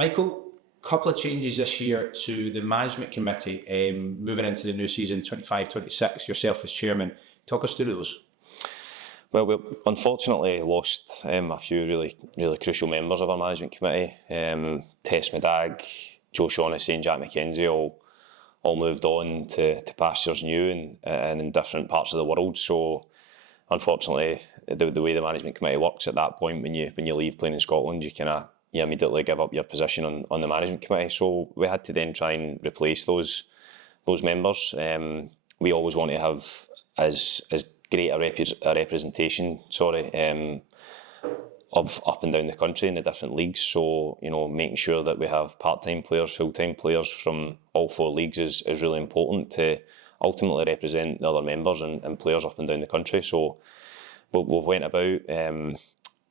Michael, couple of changes this year to the management committee, moving into the new season 25-26, yourself as chairman. Talk us through those. Well, we unfortunately lost a few really crucial members of our management committee. Tess Medag, Joe Shaughnessy and Jack McKenzie all moved on to pastures new and in different parts of the world. So unfortunately, the way the management committee works at that point, when you leave playing in Scotland, you immediately give up your position on the management committee. So we had to then try and replace those members. We always want to have as great a representation, of up and down the country in the different leagues. So, making sure that we have part-time players, full-time players from all 4 leagues is really important to ultimately represent the other members and players up and down the country. So we've went about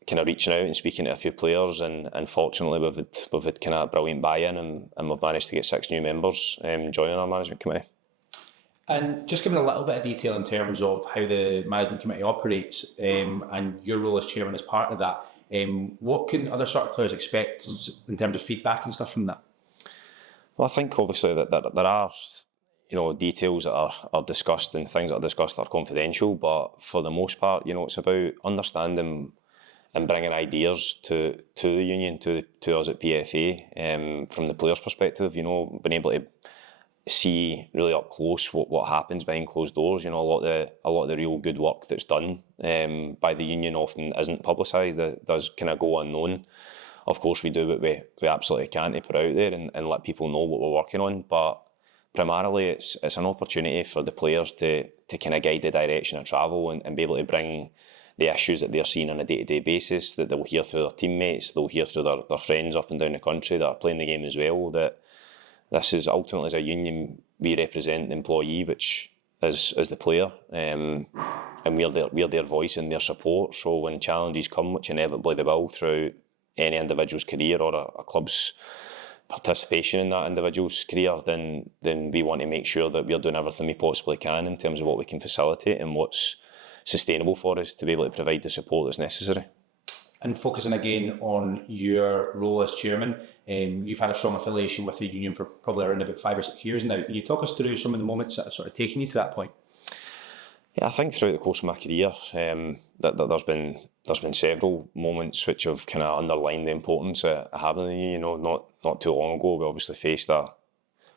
kind of reaching out and speaking to a few players, and fortunately we've had kind of brilliant buy-in, and we've managed to get 6 new members joining our management committee. And just giving a little bit of detail in terms of how the management committee operates, and your role as chairman as part of that, what can other sort of players expect in terms of feedback and stuff from that? Well, I think obviously that there are details that are discussed, and things that are discussed are confidential, but for the most part, it's about understanding and bringing ideas to the union, to us at PFA, from the players' perspective, being able to see really up close what happens behind closed doors. A lot of the real good work that's done by the union often isn't publicised. It does kind of go unknown. Of course, we do what we absolutely can to put out there and let people know what we're working on, but primarily it's an opportunity for the players to kind of guide the direction of travel and be able to bring the issues that they're seeing on a day-to-day basis, that they'll hear through their teammates, they'll hear through their friends up and down the country that are playing the game as well, that this is ultimately, as a union, we represent the employee, which is the player, and we're their voice and their support. So when challenges come, which inevitably they will through any individual's career or a club's participation in that individual's career, then we want to make sure that we're doing everything we possibly can in terms of what we can facilitate and what's sustainable for us to be able to provide the support that's necessary. And focusing again on your role as chairman, you've had a strong affiliation with the union for probably around about 5 or 6 years now. Can you talk us through some of the moments that have sort of taken you to that point? Yeah, I think throughout the course of my career, that there's been several moments which have kind of underlined the importance of having the union. Not too long ago, we obviously faced a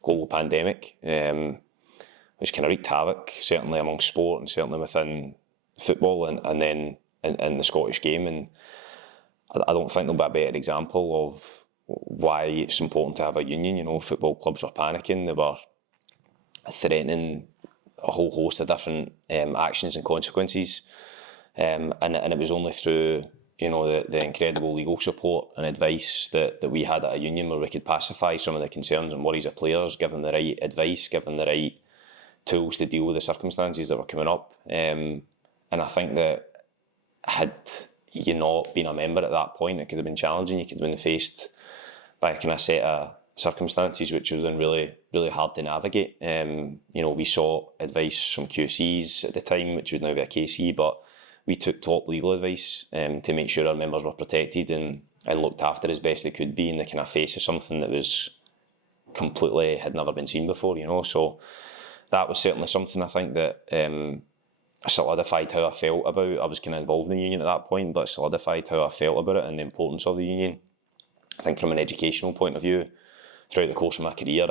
global pandemic, which kind of wreaked havoc, certainly amongst sport and certainly within football and then in the Scottish game. And I don't think there'll be a better example of why it's important to have a union. Football clubs were panicking. They were threatening a whole host of different actions and consequences. And it was only through the incredible legal support and advice that we had at a union where we could pacify some of the concerns and worries of players, give them the right advice, give them the right tools to deal with the circumstances that were coming up. And I think that had you not been a member at that point, it could have been challenging. You could have been faced by a kind of set of circumstances which would have been really, really hard to navigate. We sought advice from QCs at the time, which would now be a KC, but we took top legal advice to make sure our members were protected and looked after as best they could be in the kind of face of something that was completely had never been seen before. So that was certainly something I think that solidified how I felt about it. I was kind of involved in the union at that point, but solidified how I felt about it and the importance of the union. I think from an educational point of view, throughout the course of my career,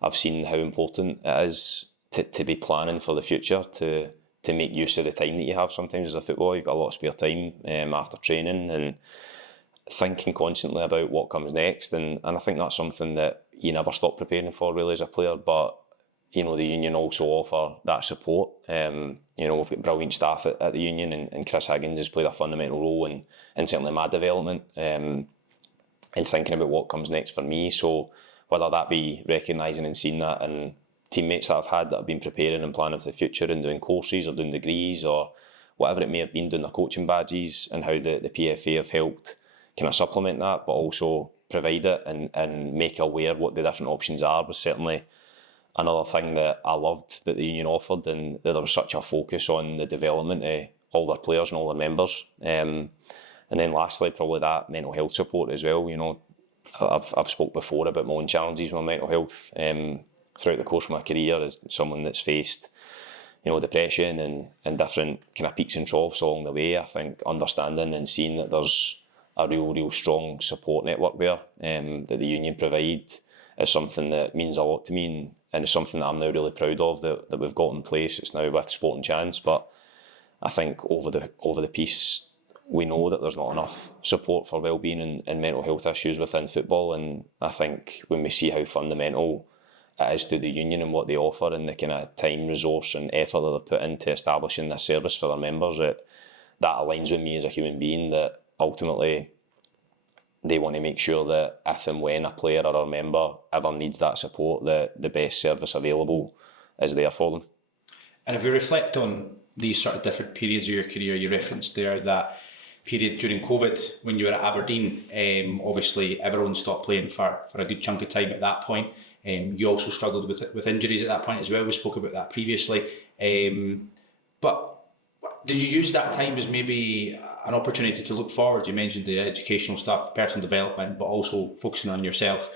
I've seen how important it is to be planning for the future, to make use of the time that you have. Sometimes as a footballer, you've got a lot of spare time after training and thinking constantly about what comes next. And I think that's something that you never stop preparing for really as a player, but the union also offer that support. We've got brilliant staff at the union, and Chris Higgins has played a fundamental role in certainly my development and thinking about what comes next for me. So whether that be recognising and seeing that in teammates that I've had that have been preparing and planning for the future and doing courses or doing degrees or whatever it may have been, doing their coaching badges, and how the PFA have helped kind of supplement that, but also provide it and make aware what the different options are, was certainly another thing that I loved that the union offered, and that there was such a focus on the development of all their players and all their members. And then lastly, probably that mental health support as well. I've spoke before about my own challenges with my mental health throughout the course of my career as someone that's faced, depression and different kind of peaks and troughs along the way. I think understanding and seeing that there's a real strong support network there that the union provide is something that means a lot to me, and it's something that I'm now really proud of that we've got in place. It's now with Sporting Chance, but I think over the piece, we know that there's not enough support for wellbeing and mental health issues within football, and I think when we see how fundamental it is to the union and what they offer and the kind of time, resource and effort that they've put into establishing this service for their members, that aligns with me as a human being, that ultimately they want to make sure that if and when a player or a member ever needs that support, that the best service available is there for them. And if we reflect on these sort of different periods of your career, you referenced there that period during COVID when you were at Aberdeen. Obviously, everyone stopped playing for a good chunk of time at that point. You also struggled with injuries at that point as well. We spoke about that previously. But did you use that time as maybe an opportunity to look forward? You mentioned the educational stuff, personal development, but also focusing on yourself.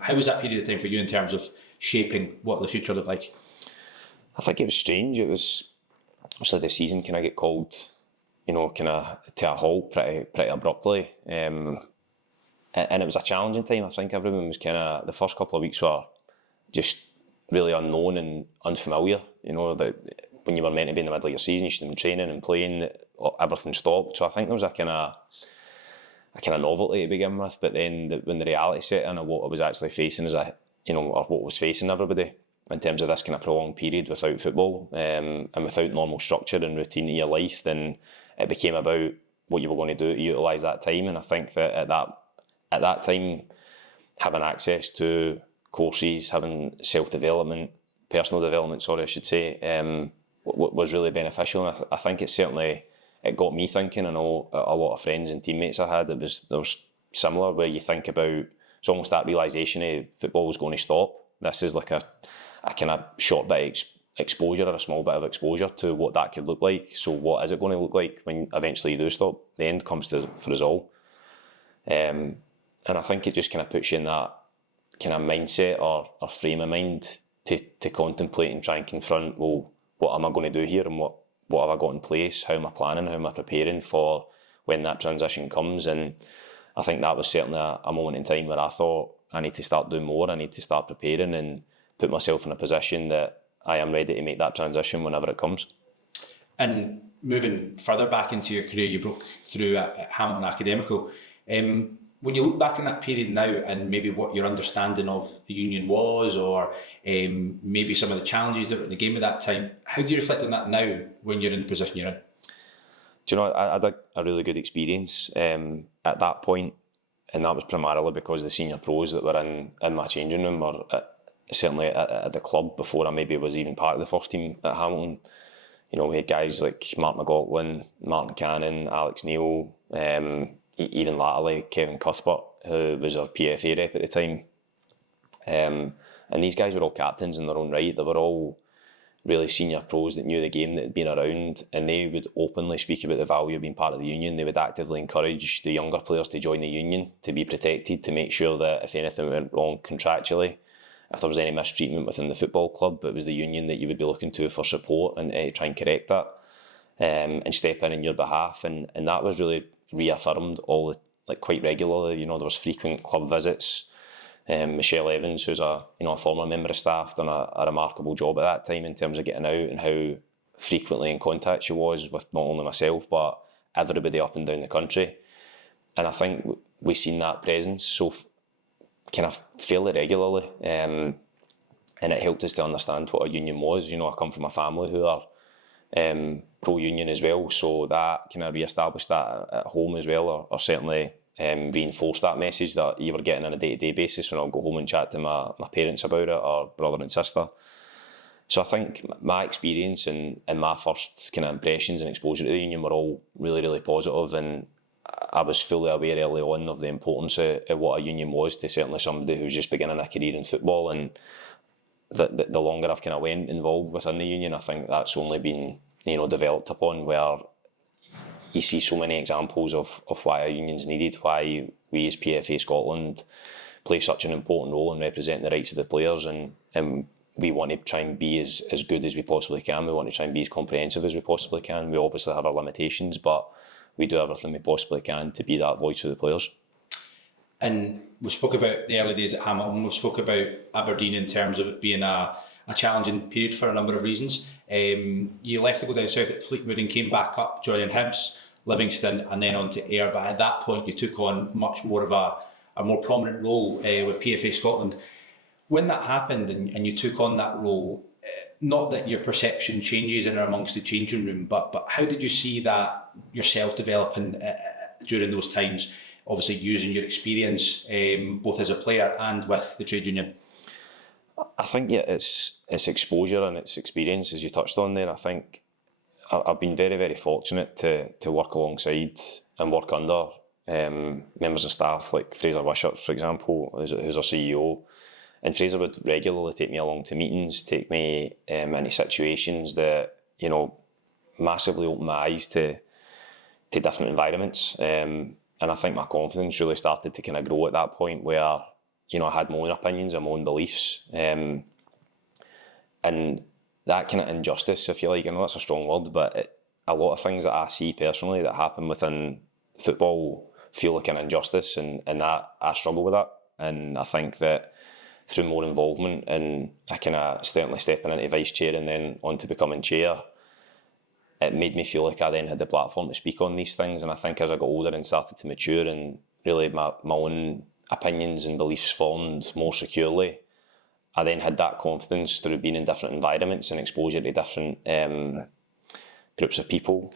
How was that period of time for you in terms of shaping what the future looked like? I think it was strange. It was obviously the season kind of get called, kind of to a halt pretty abruptly. And it was a challenging time. I think everyone was kind of, the first couple of weeks were just really unknown and unfamiliar. That when you were meant to be in the middle of your season, you should have been training and playing, everything stopped. So I think there was a kind of novelty to begin with, but then when the reality set in of what I was actually facing as or what was facing everybody in terms of this kind of prolonged period without football and without normal structure and routine in your life, then it became about what you were going to do to utilise that time. And I think that at that time, having access to courses, having self-development, personal development, I should say, was really beneficial. And I think it got me thinking. I know a lot of friends and teammates I had, there was similar, where you think about, it's almost that realisation of football was going to stop. This is like a kind of short bit of exposure, or a small bit of exposure to what that could look like. So what is it going to look like when eventually you do stop? The end comes for us all. And I think it just kind of puts you in that kind of mindset or frame of mind to contemplate and try and confront, well, what am I going to do here, and what have I got in place? How am I planning? How am I preparing for when that transition comes? And I think that was certainly a moment in time where I thought, I need to start doing more. I need to start preparing and put myself in a position that I am ready to make that transition whenever it comes. And moving further back into your career, you broke through at Hamilton Academical. When you look back in that period now, and maybe what your understanding of the union was, or maybe some of the challenges that were in the game at that time, how do you reflect on that now when you're in the position you're in? Do you know, I had a really good experience at that point, and that was primarily because the senior pros that were in my changing room, or certainly at the club before I maybe was even part of the first team at Hamilton. We had guys like Mark McLaughlin, Martin Cannon, Alex Neil, even latterly Kevin Cuthbert, who was our PFA rep at the time. And these guys were all captains in their own right. They were all really senior pros that knew the game, that had been around, and they would openly speak about the value of being part of the union. They would actively encourage the younger players to join the union, to be protected, to make sure that if anything went wrong contractually, if there was any mistreatment within the football club, it was the union that you would be looking to for support and try and correct that and step in your behalf. And that was really reaffirmed quite regularly. There was frequent club visits. Michelle Evans, who's a former member of staff, done a remarkable job at that time in terms of getting out, and how frequently in contact she was with not only myself but everybody up and down the country. And I think we've seen that presence so kind of fairly regularly, and it helped us to understand what a union was. I come from a family who are pro-union as well, so that kind of re-established that at home as well, or certainly reinforced that message that you were getting on a day-to-day basis when I'll go home and chat to my parents about it, or brother and sister. So I think my experience and my first kind of impressions and exposure to the union were all really, really positive, and I was fully aware early on of the importance of what a union was to certainly somebody who's just beginning a career in football. And the longer I've kind of went involved within the union, I think that's only been developed upon, where you see so many examples of why a union's needed, why we as PFA Scotland play such an important role in representing the rights of the players, and we want to try and be as good as we possibly can. We want to try and be as comprehensive as we possibly can. We obviously have our limitations, but we do everything we possibly can to be that voice for the players. And we spoke about the early days at Hamilton, we spoke about Aberdeen in terms of it being a challenging period for a number of reasons. You left to go down south at Fleetwood and came back up, joining Hibs, Livingston, and then on to Ayr. But at that point, you took on much more of a more prominent role with PFA Scotland. When that happened and you took on that role, not that your perception changes in or amongst the changing room, but how did you see that yourself developing during those times? Obviously using your experience both as a player and with the trade union. I think it's exposure and it's experience, as you touched on there. I think I've been very, very fortunate to work alongside and work under members of staff like Fraser Wishart, for example, who's our CEO. And Fraser would regularly take me along to meetings, take me into situations that, massively opened my eyes to different environments. And I think my confidence really started to kind of grow at that point where, I had my own opinions and my own beliefs. And that kind of injustice, if you like, I know that's a strong word, but a lot of things that I see personally that happen within football feel like an injustice, and that I struggle with that. And I think that through more involvement and I kind of certainly stepping into vice chair and then on to becoming chair, it made me feel like I then had the platform to speak on these things. And I think as I got older and started to mature and really my own opinions and beliefs formed more securely, I then had that confidence through being in different environments and exposure to different groups of people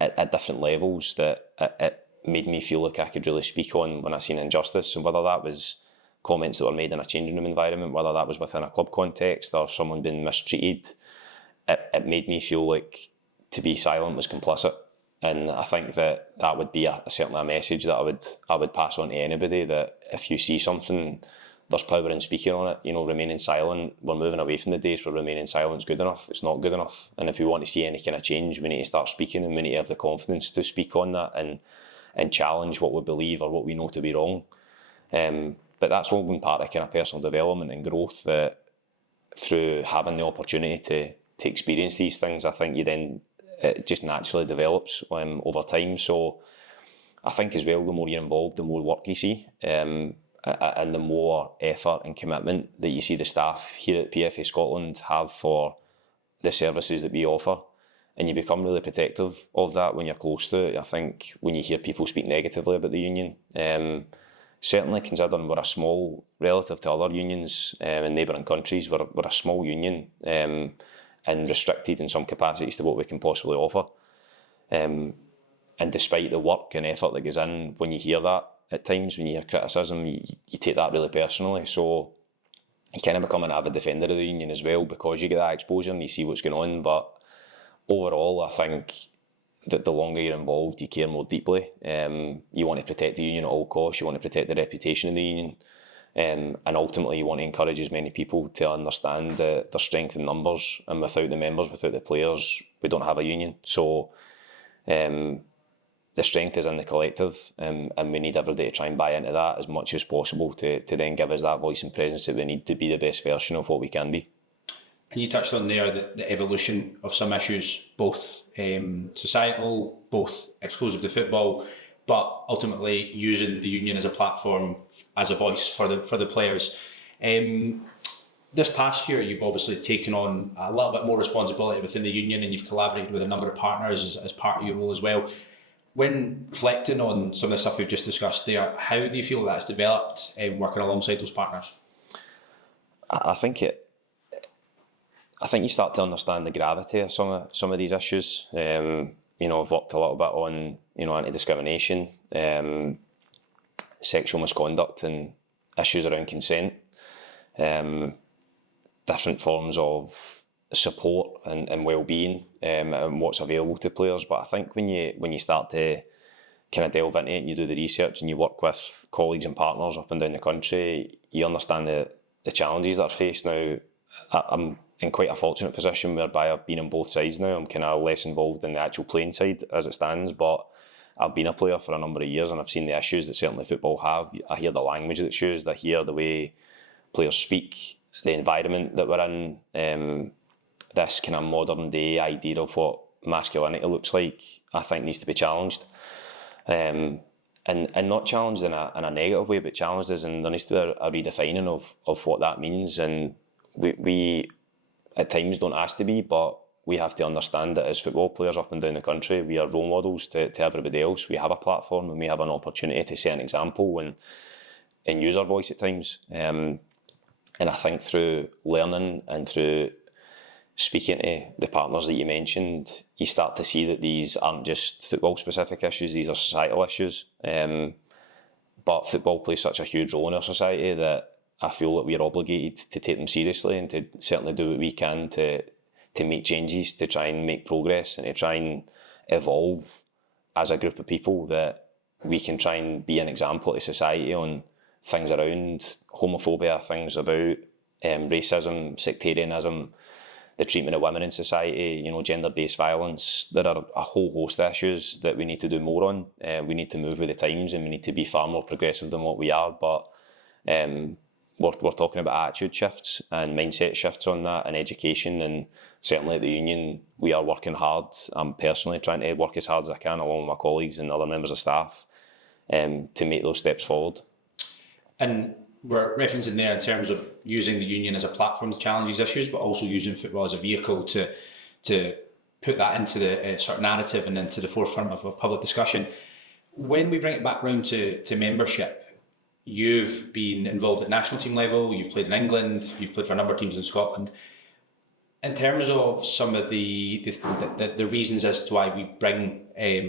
at different levels, that it made me feel like I could really speak on when I seen injustice. And whether that was comments that were made in a changing room environment, whether that was within a club context or someone being mistreated, it made me feel like to be silent was complicit. And I think that would be certainly a message that I would pass on to anybody, that if you see something, there's power in speaking on it. Remaining silent, we're moving away from the days where remaining silent is good enough. It's not good enough. And if we want to see any kind of change, we need to start speaking, and we need to have the confidence to speak on that and challenge what we believe or what we know to be wrong. But that's all been part of kind of personal development and growth, that through having the opportunity to experience these things, I think it just naturally develops over time. So I think as well, the more you're involved, the more work you see, and the more effort and commitment that you see the staff here at PFA Scotland have for the services that we offer. And you become really protective of that when you're close to it. I think when you hear people speak negatively about the union, certainly considering we're a small, relative to other unions in neighbouring countries, we're a small union, and restricted in some capacities to what we can possibly offer. And despite the work and effort that goes in, when you hear that at times, when you hear criticism, you take that really personally. So you kind of become an avid defender of the union as well, because you get that exposure and you see what's going on. But overall, I think that the longer you're involved, you care more deeply. You want to protect the union at all costs. You want to protect the reputation of the union. And ultimately you want to encourage as many people to understand their strength in numbers, and without the members, without the players, we don't have a union. So the strength is in the collective, and we need everybody to try and buy into that as much as possible to then give us that voice and presence that we need to be the best version of what we can be. And you touched on there the evolution of some issues, both societal, both exclusive to football, but ultimately using the union as a platform, as a voice for the players. This past year, you've obviously taken on a little bit more responsibility within the union, and you've collaborated with a number of partners as part of your role as well. When reflecting on some of the stuff we've just discussed there, how do you feel that's developed working alongside those partners? I think you start to understand the gravity of some of these issues. I've worked a little bit on anti-discrimination, sexual misconduct, and issues around consent, different forms of support and well-being, and what's available to players. But I think when you start to kind of delve into it and you do the research and you work with colleagues and partners up and down the country, you understand the challenges that are faced. Now, I'm in quite a fortunate position whereby I've been on both sides now. I'm kind of less involved in the actual playing side as it stands, but I've been a player for a number of years and I've seen the issues that certainly football have. I hear the language that's used, I hear the way players speak, the environment that we're in, this kind of modern day idea of what masculinity looks like, I think needs to be challenged. And not challenged in a negative way, but challenged as in there needs to be a redefining of what that means. And we at times don't ask to be, but we have to understand that as football players up and down the country, we are role models to everybody else. We have a platform and we have an opportunity to set an example and use our voice at times. And I think through learning and through speaking to the partners that you mentioned, you start to see that these aren't just football specific issues, these are societal issues. But football plays such a huge role in our society that I feel that we're obligated to take them seriously and to certainly do what we can to make changes, to try and make progress and to try and evolve as a group of people, that we can try and be an example to society on things around homophobia, things about racism, sectarianism, the treatment of women in society, gender-based violence. There are a whole host of issues that we need to do more on. We need to move with the times and we need to be far more progressive than what we are. But we're talking about attitude shifts and mindset shifts on that, and education. And certainly at the union, we are working hard. I'm personally trying to work as hard as I can along with my colleagues and other members of staff to make those steps forward. And we're referencing there in terms of using the union as a platform to challenge these issues, but also using football as a vehicle to put that into the sort of narrative and into the forefront of public discussion. When we bring it back round to membership, you've been involved at national team level, you've played in England, you've played for a number of teams in Scotland. In terms of some of the reasons as to why we bring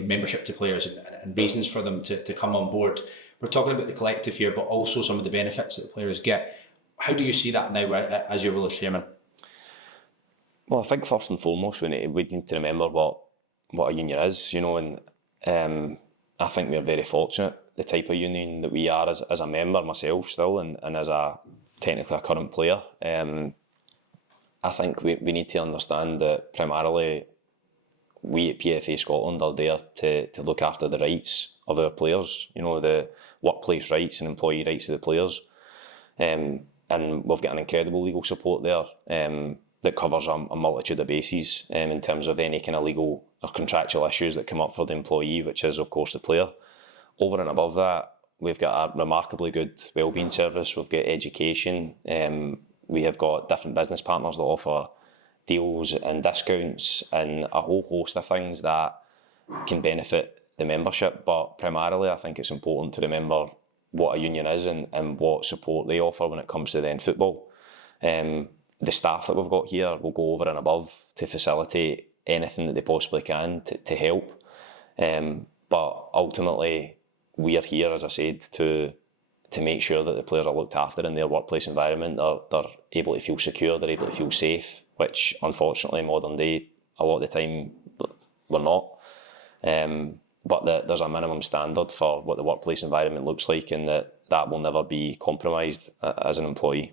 membership to players and reasons for them to come on board, we're talking about the collective here, but also some of the benefits that the players get. How do you see that now as your role as chairman? Well, I think first and foremost we need to remember what a union is, and I think we're very fortunate, the type of union that we are as a member myself still, and as technically a current player. I think we need to understand that primarily we at PFA Scotland are there to look after the rights of our players, the workplace rights and employee rights of the players. And we've got an incredible legal support there that covers a multitude of bases in terms of any kind of legal or contractual issues that come up for the employee, which is of course the player. Over and above that, we've got a remarkably good wellbeing service, we've got education, we have got different business partners that offer deals and discounts and a whole host of things that can benefit the membership. But primarily I think it's important to remember what a union is and what support they offer when it comes to then football. The staff that we've got here will go over and above to facilitate anything that they possibly can to help. But ultimately we are here, as I said, to make sure that the players are looked after in their workplace environment. They're able to feel secure, they're able to feel safe, which unfortunately in modern day a lot of the time we're not. But there's a minimum standard for what the workplace environment looks like, and that will never be compromised as an employee.